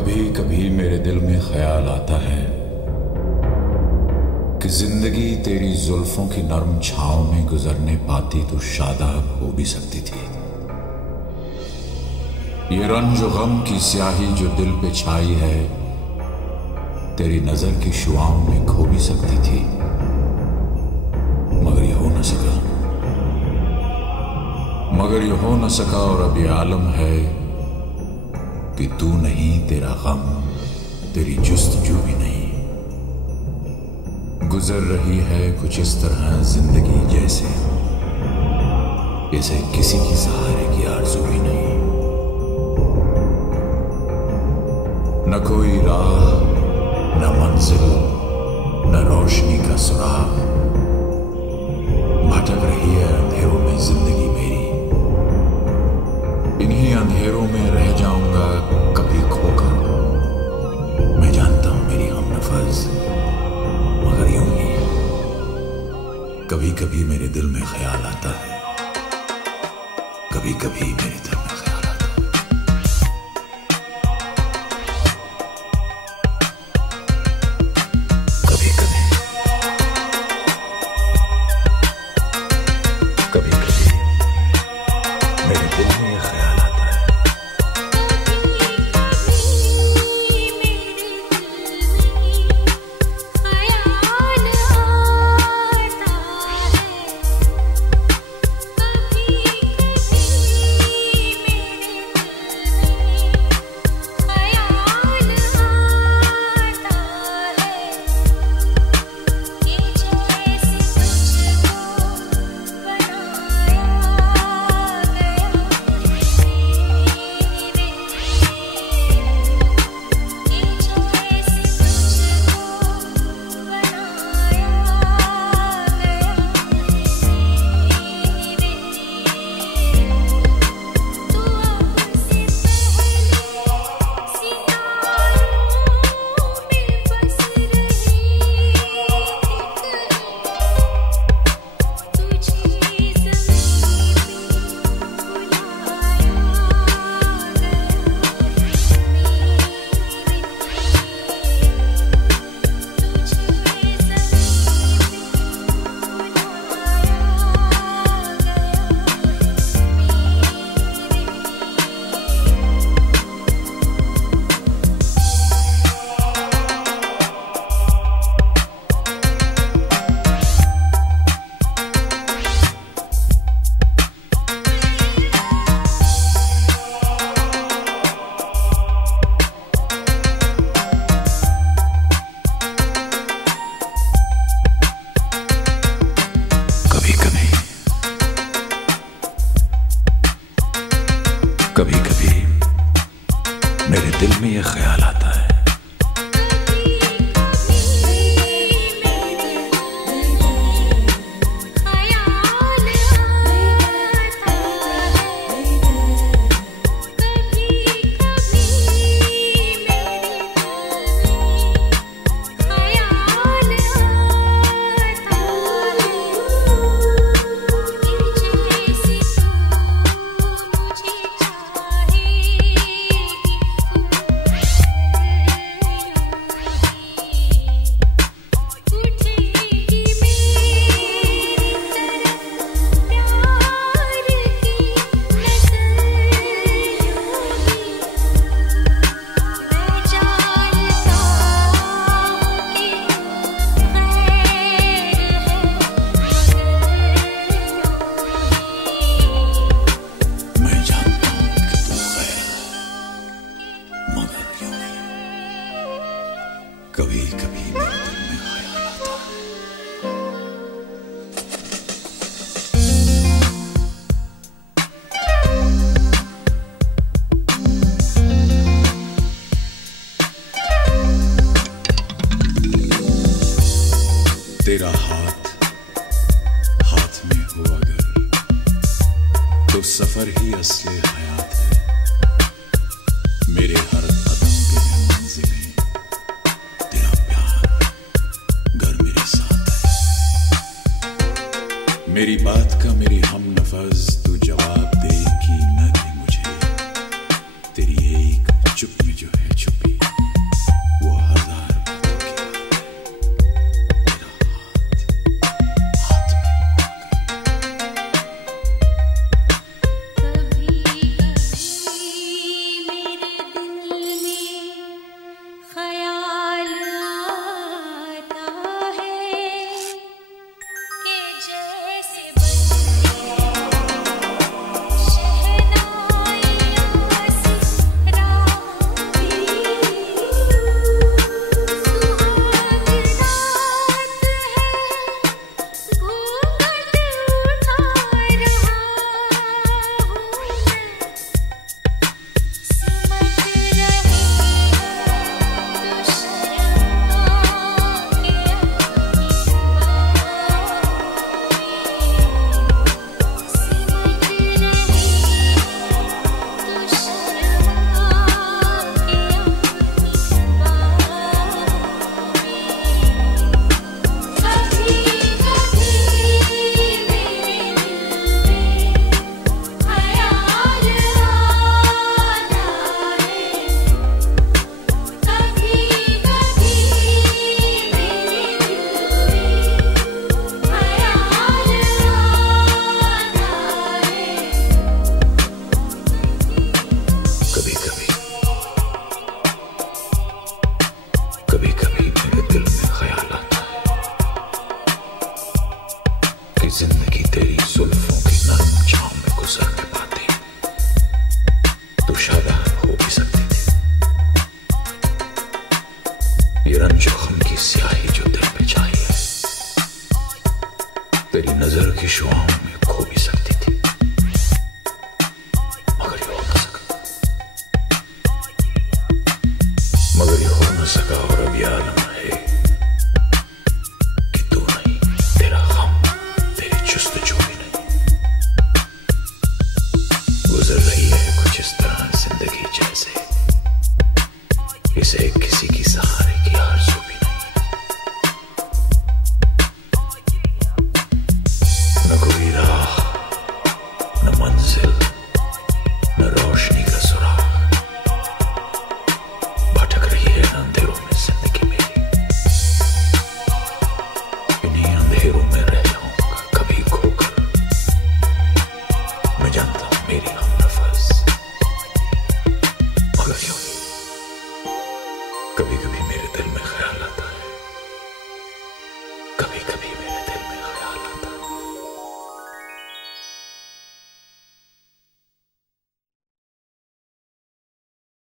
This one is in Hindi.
कभी कभी मेरे दिल में ख्याल आता है कि जिंदगी तेरी जुल्फों की नरम छांव में गुजरने पाती तो शादाब हो भी सकती थी। ये रंज गम की स्याही जो दिल पे छाई है तेरी नजर की शुआओं में खो भी सकती थी, मगर ये हो न सका। और अब ये आलम है कि तू नहीं, तेरा गम, तेरी जुस्तजू भी नहीं। गुजर रही है कुछ इस तरह जिंदगी जैसे इसे किसी की सहारे की आरज़ू भी नहीं। न कोई राह, न मंजिल, न रोशनी का सुराग। भटक रही है अंधेरों में जिंदगी मेरी। इन्हीं अंधेरों में रह जाऊंगा कभी खोकर। मैं जानता हूं मेरी हमनफज, मगर यूं ही कभी कभी मेरे दिल में ख्याल आता है, कभी कभी मेरे दिल में ख्याल आता है। कभी कभी मेरे दिल में ये ख्याल आता है। कभी कभी मेरे दिल में ये ख्याल आता है। कभी कभी मेरे दिल में ख्याल आता है। तेरा हाथ में हो अगर तो सफर ही असली हयात है। मेरे हर कदम पे है मंजिलें, तेरा प्यार घर मेरे साथ है। मेरी बात का मेरी हमनफज तू जवाब